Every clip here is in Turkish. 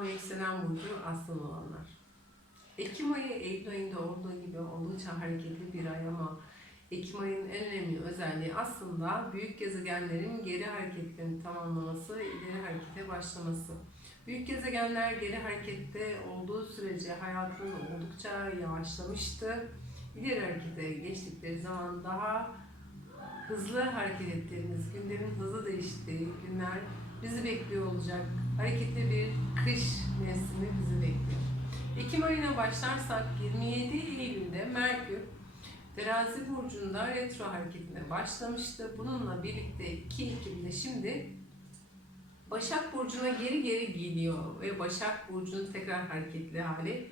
doğan ve yükselen burcu aslan olanlar. Ekim ayı Eylül ayında olduğu gibi oldukça hareketli bir ay ama Ekim ayının en önemli özelliği aslında büyük gezegenlerin geri hareketlerini tamamlaması, ileri harekete başlaması. Büyük gezegenler geri harekette olduğu sürece hayatınız oldukça yavaşlamıştı. İleri harekete geçtikleri zaman daha hızlı hareket ettiğimiz, gündemin hızlı değiştiği günler bizi bekliyor olacak. Hareketli bir kış mevsimi bizi bekliyor. Ekim ayına başlarsak 27 Eylül'de Merkür Terazi burcunda retro hareketine başlamıştı. Bununla birlikte 2 Ekim'de şimdi Başak Burcu'na geri geri geliyor ve Başak Burcu'nu tekrar hareketli hale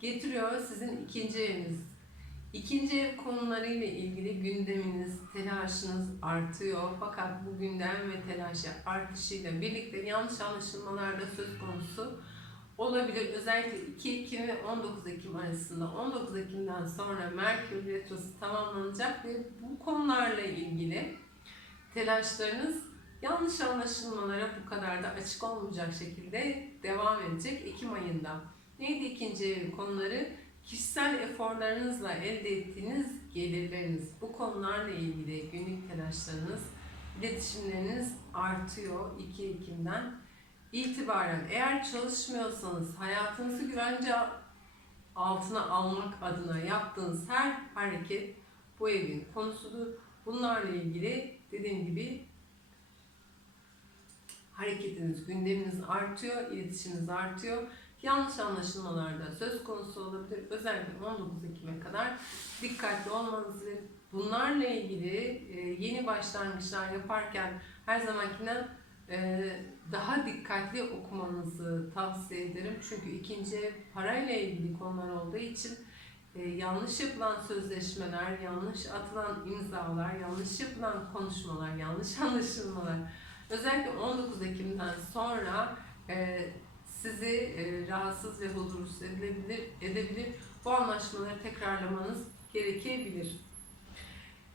getiriyor. Sizin ikinci eviniz. İkinci ev konularıyla ilgili gündeminiz, telaşınız artıyor. Fakat bu gündem ve telaşı artışıyla birlikte yanlış anlaşılmalar da söz konusu olabilir. Özellikle 2 Ekim ve 19 Ekim arasında. 19 Ekim'den sonra Merkür Retrosu tamamlanacak ve bu konularla ilgili telaşlarınız yanlış anlaşılmalara bu kadar da açık olmayacak şekilde devam edecek Ekim ayında. Neydi ikinci ev konuları? Kişisel eforlarınızla elde ettiğiniz gelirleriniz. Bu konularla ilgili günlük telaşlarınız, iletişimleriniz artıyor 2 Ekim'den itibaren. Eğer çalışmıyorsanız hayatınızı güvence altına almak adına yaptığınız her hareket bu evin konusudur. Bunlarla ilgili dediğim gibi hareketiniz, gündeminiz artıyor, iletişiminiz artıyor. Yanlış anlaşılmalar da söz konusu olabilir. Özellikle 19 Ekim'e kadar dikkatli olmanızı bunlarla ilgili e, yeni başlangıçlar yaparken her zamankinden e, daha dikkatli okumanızı tavsiye ederim. Çünkü ikinci ev parayla ilgili konular olduğu için e, yanlış yapılan sözleşmeler, yanlış atılan imzalar, yanlış yapılan konuşmalar, yanlış anlaşılmalar özellikle 19 Ekim'den sonra sizi e, rahatsız ve huzursuz edebilir, edebilir. Bu anlaşmaları tekrarlamanız gerekebilir.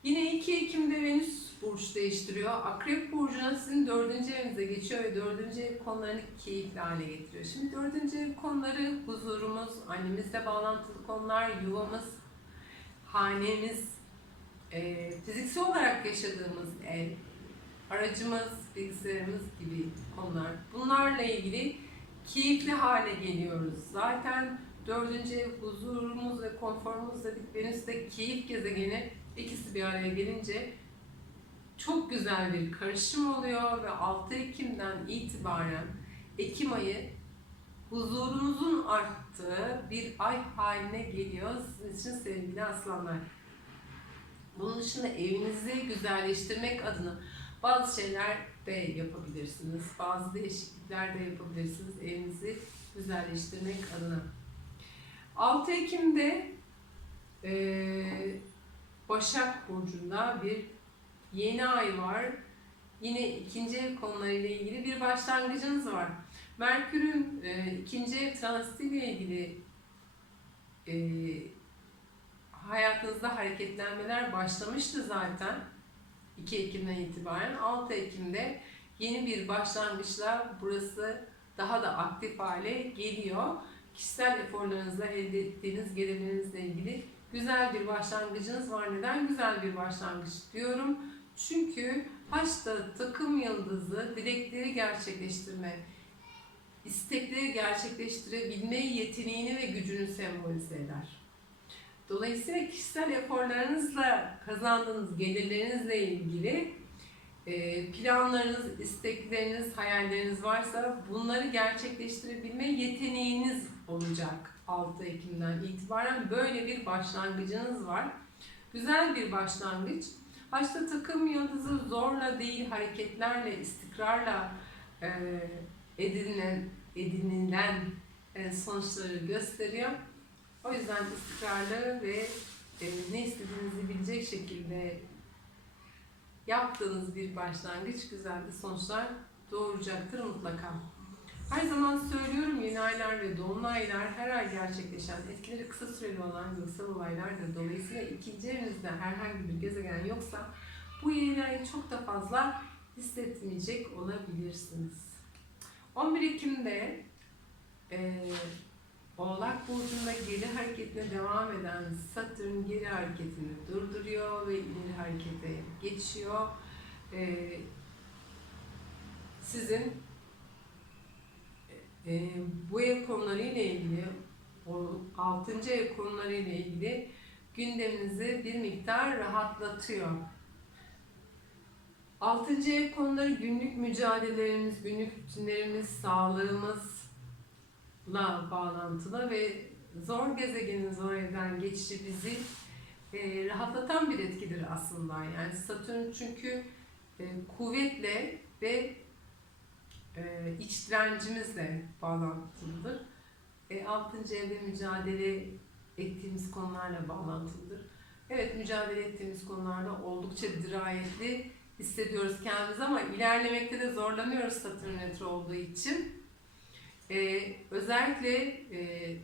Yine 2 Ekim'de Venüs burç değiştiriyor. Akrep burcuna sizin dördüncü evinize geçiyor ve dördüncü ev konularını keyifli hale getiriyor. Şimdi dördüncü ev konuları huzurumuz, annemizle bağlantılı konular, yuvamız, hanemiz, e, fiziksel olarak yaşadığımız ev, aracımız, bilgisayarımız gibi konular. Bunlarla ilgili keyifli hale geliyoruz. Zaten dördüncü ev huzurumuz ve konforumuz dedik. Venüs keyif gezegeni ikisi bir araya gelince çok güzel bir karışım oluyor ve 6 Ekim'den itibaren Ekim ayı huzurunuzun arttığı bir ay haline geliyor sizin için sevgili aslanlar. Bunun dışında evinizi güzelleştirmek adına bazı şeyler de yapabilirsiniz. Bazı değişiklikler de yapabilirsiniz evinizi güzelleştirmek adına. 6 Ekim'de e, Başak Burcu'nda bir yeni ay var. Yine ikinci ev konularıyla ilgili bir başlangıcınız var. Merkür'ün e, ikinci ev transitiyle ilgili e, hayatınızda hareketlenmeler başlamıştı zaten. 2 Ekim'den itibaren 6 Ekim'de yeni bir başlangıçla burası daha da aktif hale geliyor. Kişisel eforlarınızla elde ettiğiniz gelirlerinizle ilgili güzel bir başlangıcınız var. Neden güzel bir başlangıç diyorum? Çünkü Haç'ta takım yıldızı dilekleri gerçekleştirme, istekleri gerçekleştirebilme yeteneğini ve gücünü sembolize eder. Dolayısıyla kişisel eforlarınızla kazandığınız gelirlerinizle ilgili e, planlarınız, istekleriniz, hayalleriniz varsa bunları gerçekleştirebilme yeteneğiniz olacak 6 Ekim'den itibaren. Böyle bir başlangıcınız var. Güzel bir başlangıç. Haçta takım yıldızı zorla değil, hareketlerle, istikrarla e, edinilen, edinilen e, sonuçları gösteriyor. O yüzden istikrarlı ve e, ne istediğinizi bilecek şekilde yaptığınız bir başlangıç güzel bir sonuçlar doğuracaktır mutlaka. Her zaman söylüyorum yeni aylar ve dolunaylar her ay gerçekleşen etkileri kısa süreli olan yılsal olaylardır. Dolayısıyla ikinci evinizde herhangi bir gezegen yoksa bu yeni ayı çok da fazla hissetmeyecek olabilirsiniz. 11 Ekim'de Oğlak Burcu'nda geri hareketine devam eden Satürn geri hareketini durduruyor ve ileri harekete geçiyor. Ee, sizin e, bu ev konuları ile ilgili, o 6. ev konuları ile ilgili gündeminizi bir miktar rahatlatıyor. 6. ev konuları günlük mücadelelerimiz, günlük rutinlerimiz, sağlığımızla bağlantılı ve zor gezegenin zor evden geçişi bizi e, rahatlatan bir etkidir aslında. Yani Satürn çünkü e, kuvvetle ve e, iç direncimizle bağlantılıdır. E, 6. evde mücadele ettiğimiz konularla bağlantılıdır. Evet mücadele ettiğimiz konularda oldukça dirayetli hissediyoruz kendimizi ama ilerlemekte de zorlanıyoruz Satürn retro olduğu için. E, özellikle e,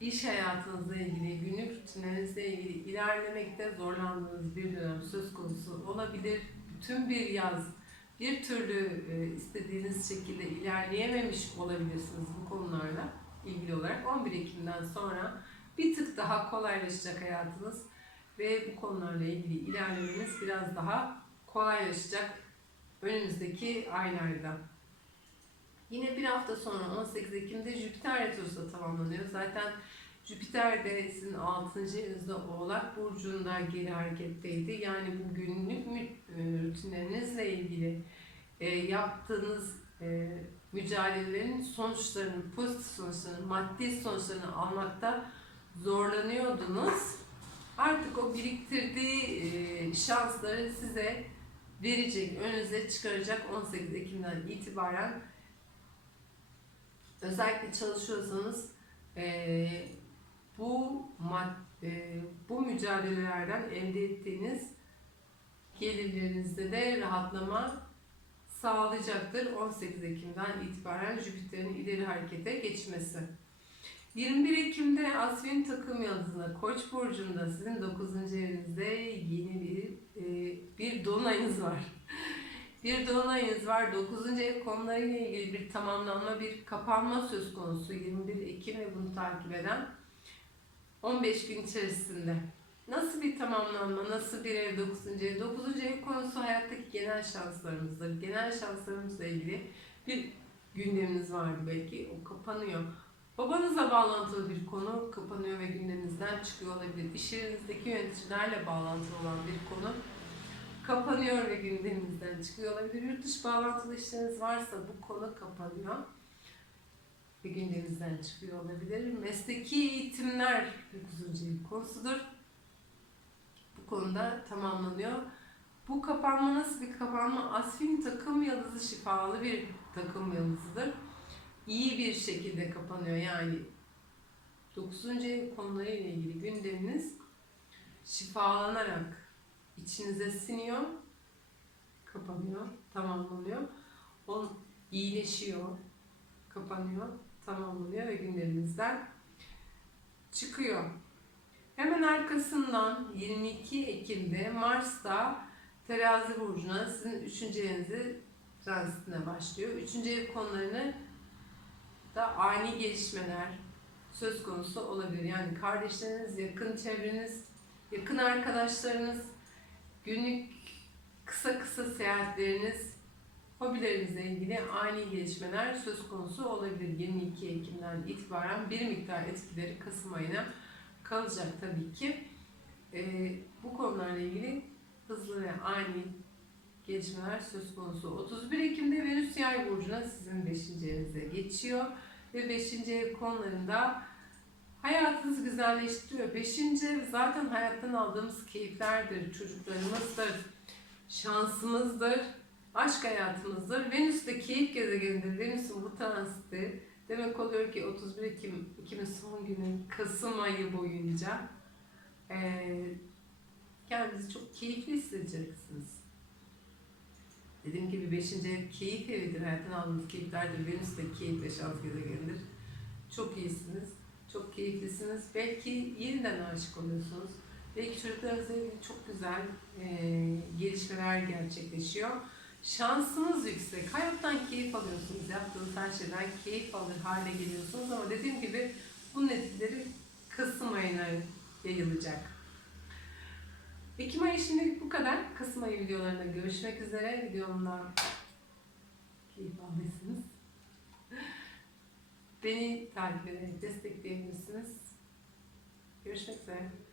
iş hayatınızla ilgili, günlük rutinlerinizle ilgili ilerlemekte zorlandığınız bir dönem söz konusu olabilir. Bütün bir yaz bir türlü e, istediğiniz şekilde ilerleyememiş olabilirsiniz bu konularla ilgili olarak. 11 Ekim'den sonra bir tık daha kolaylaşacak hayatınız ve bu konularla ilgili ilerlemeniz biraz daha kolaylaşacak önümüzdeki aylarda. Yine bir hafta sonra 18 Ekim'de Jüpiter Retrosu tamamlanıyor. Zaten Jüpiter de sizin 6. evinizde Oğlak Burcu'nda geri hareketteydi. Yani bu günlük e, rutinlerinizle ilgili e, yaptığınız e, mücadelelerin sonuçlarını, pozitif sonuçlarını, maddi sonuçlarını almakta zorlanıyordunuz. Artık o biriktirdiği şansları size verecek, önünüze çıkaracak 18 Ekim'den itibaren özellikle çalışıyorsanız e, bu mad, e, bu mücadelelerden elde ettiğiniz gelirlerinizde de rahatlama sağlayacaktır 18 Ekim'den itibaren Jüpiter'in ileri harekete geçmesi. 21 Ekim'de Asvin takım yıldızına Koç burcunda sizin 9. evinizde yeni bir e, bir dolunayınız var. Bir dolunayınız var. 9. ev konularıyla ilgili bir tamamlanma, bir kapanma söz konusu 21 Ekim ve bunu takip eden 15 gün içerisinde. Nasıl bir tamamlanma, nasıl bir ev 9. ev? 9. ev konusu hayattaki genel şanslarımızdır. Genel şanslarımızla ilgili bir gündeminiz vardı belki. O kapanıyor. Babanızla bağlantılı bir konu kapanıyor ve gündeminizden çıkıyor olabilir. İş yerinizdeki yöneticilerle bağlantılı olan bir konu kapanıyor ve gündeminizden çıkıyor olabilir. Yurt dışı bağlantılı işleriniz varsa bu konu kapanıyor ve gündeminizden çıkıyor olabilir. Mesleki eğitimler 9. yıl konusudur. Bu konuda tamamlanıyor. Bu kapanma nasıl bir kapanma? Asfin takım yıldızı şifalı bir takım yıldızıdır. İyi bir şekilde kapanıyor yani 9. ev konularıyla ilgili gündeminiz şifalanarak içinize siniyor, kapanıyor, tamamlanıyor. O iyileşiyor, kapanıyor, tamamlanıyor ve gündeminizden çıkıyor. Hemen arkasından 22 Ekim'de Mars'ta Terazi burcuna sizin 3. evinizi transitine başlıyor. 3. ev konularını da ani gelişmeler söz konusu olabilir. Yani kardeşleriniz, yakın çevreniz, yakın arkadaşlarınız, günlük kısa kısa seyahatleriniz, hobilerinizle ilgili ani gelişmeler söz konusu olabilir. 22 Ekim'den itibaren bir miktar etkileri Kasım ayına kalacak tabii ki. Ee, bu konularla ilgili hızlı ve ani gelişmeler söz konusu. 31 Ekim'de Venüs Yay burcuna sizin 5. evinize geçiyor ve 5. ev konularında hayatınızı güzelleştiriyor. 5. ev zaten hayattan aldığımız keyiflerdir, çocuklarımızdır, şansımızdır, aşk hayatımızdır. Venüs de keyif gezegenidir. Venüs'ün bu transiti demek oluyor ki 31 Ekim 2000 son günü Kasım ayı boyunca eee kendinizi çok keyifli hissedeceksiniz. Dediğim gibi 5. ev keyif evidir. Hayattan aldığınız keyiflerdir. Venüs de keyif ve şans gezegenidir. Çok iyisiniz. Çok keyiflisiniz. Belki yeniden aşık oluyorsunuz. Belki çocuklarınızla ilgili çok güzel e, gelişmeler gerçekleşiyor. Şansınız yüksek. Hayattan keyif alıyorsunuz. Yaptığınız her şeyden keyif alır hale geliyorsunuz. Ama dediğim gibi Bunun etkileri Kasım ayına yayılacak. Ekim ayı şimdilik bu kadar. Kasım ayı videolarında görüşmek üzere. Videomdan keyif aldıysanız beni takip ederek destekleyebilirsiniz. Görüşmek üzere.